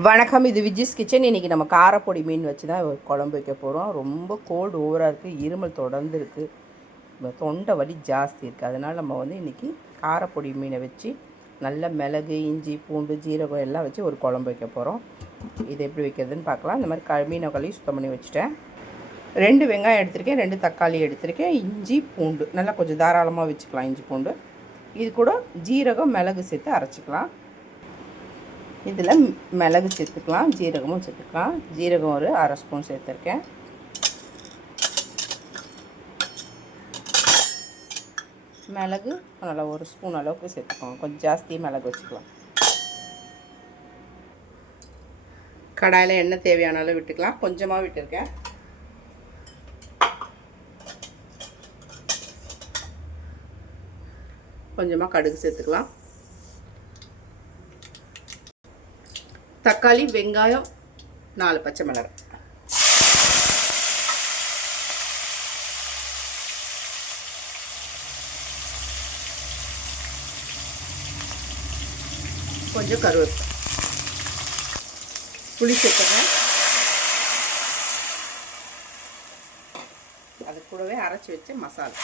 வணக்கம், இது விஜிஸ் கிச்சன். இன்றைக்கி நம்ம காரப்பொடி மீன் வச்சு தான் குழம்பு வைக்க போகிறோம். ரொம்ப கோல்டு ஓவராக இருக்குது, இருமல் தொடர்ந்து இருக்குது, தொண்டை வலி ஜாஸ்தி இருக்குது. அதனால் நம்ம இன்றைக்கி காரப்பொடி மீனை வச்சு நல்ல மிளகு, இஞ்சி, பூண்டு, ஜீரகம் எல்லாம் வச்சு ஒரு குழம்பு வைக்க போகிறோம். இது எப்படி வைக்கிறதுன்னு பார்க்கலாம். இந்த மாதிரி மீனை கழுவி சுத்தம் பண்ணி வச்சுட்டேன். 2 வெங்காயம் எடுத்திருக்கேன், 2 தக்காளி எடுத்திருக்கேன், இஞ்சி, பூண்டு நல்லா கொஞ்சம் தாராளமாக வச்சுக்கலாம். இஞ்சி, பூண்டு இது கூட ஜீரகம், மிளகு சேர்த்து அரைச்சிக்கலாம். இதில் மிளகு சேர்த்துக்கலாம், ஜீரகமும் சேர்த்துக்கலாம். ஜீரகம் ஒரு 1/2 ஸ்பூன் சேர்த்துருக்கேன். மிளகு நல்லா 1 ஸ்பூன் அளவுக்கு சேர்த்துக்கோங்க. கொஞ்சம் ஜாஸ்தி மிளகு வச்சுக்கலாம். கடாயில் எண்ணெய் தேவையான அளவு விட்டுக்கலாம். கொஞ்சமாக விட்டுருக்கேன். கொஞ்சமாக கடுகு சேர்த்துக்கலாம். தக்காளி, வெங்காயம், 4 பச்சை மிளகாய், கொஞ்சம் கருவேப்பிலை, புளி சேர்த்துறேன். அது கூடவே அரைச்சி வச்ச மசாலா,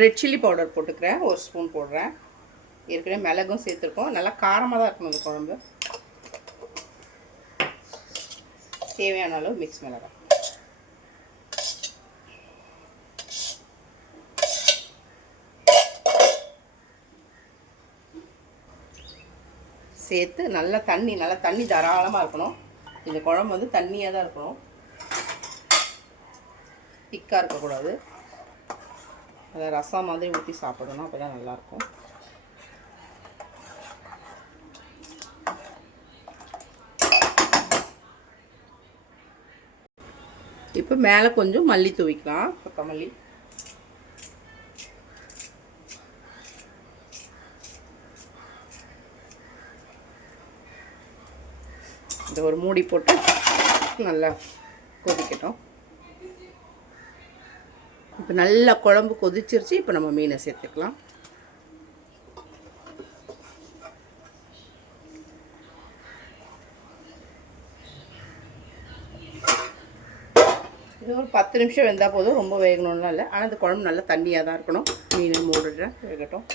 ரெட் சில்லி பவுடர் போட்டுக்கிறேன். 1 ஸ்பூன் போடுறேன். ஏற்கனவே மிளகும் சேர்த்துருக்கோம். நல்லா காரமாக தான் இருக்கணும் இந்த குழம்பு. தேவையான அளவு மிக்ஸ் மிளகாய் சேர்த்து நல்லா தண்ணி தாராளமாக இருக்கணும். இந்த குழம்பு தண்ணியாக தான் இருக்கணும், திக்காக இருக்கக்கூடாது. அதை ரசம் மாதிரி ஊற்றி சாப்பிடணும், அப்போ தான் நல்லாயிருக்கும். இப்போ மேலே கொஞ்சம் மல்லி தூவிக்கலாம், கொத்தமல்லி. இந்த ஒரு மூடி போட்டு நல்லா கொதிக்கட்டும். இப்போ நல்லா குழம்பு கொதிச்சிருச்சு. இப்போ நம்ம மீனை சேர்த்துக்கலாம். இது ஒரு 10 நிமிஷம் வெந்தால் போதும், ரொம்ப வேகணும்லாம் இல்லை. ஆனால் இந்த குழம்பு நல்லா தண்ணியாக தான் இருக்கணும். மீனை மூடுறேன், வேகட்டும்.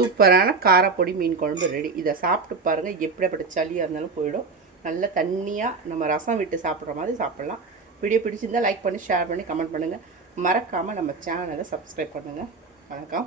சூப்பரான காரப்பொடி மீன் குழம்பு ரெடி. இதை சாப்பிட்டு பாருங்கள், எப்படிப்பட்ட சளியாக இருந்தாலும் போயிடும். நல்ல தண்ணியாக நம்ம ரசம் விட்டு சாப்பிட்ற மாதிரி சாப்பிட்லாம். வீடியோ பிடிச்சிருந்தால் லைக் பண்ணி, ஷேர் பண்ணி, கமெண்ட் பண்ணுங்கள். மறக்காமல் நம்ம சேனலை சப்ஸ்கிரைப் பண்ணுங்கள். வணக்கம்.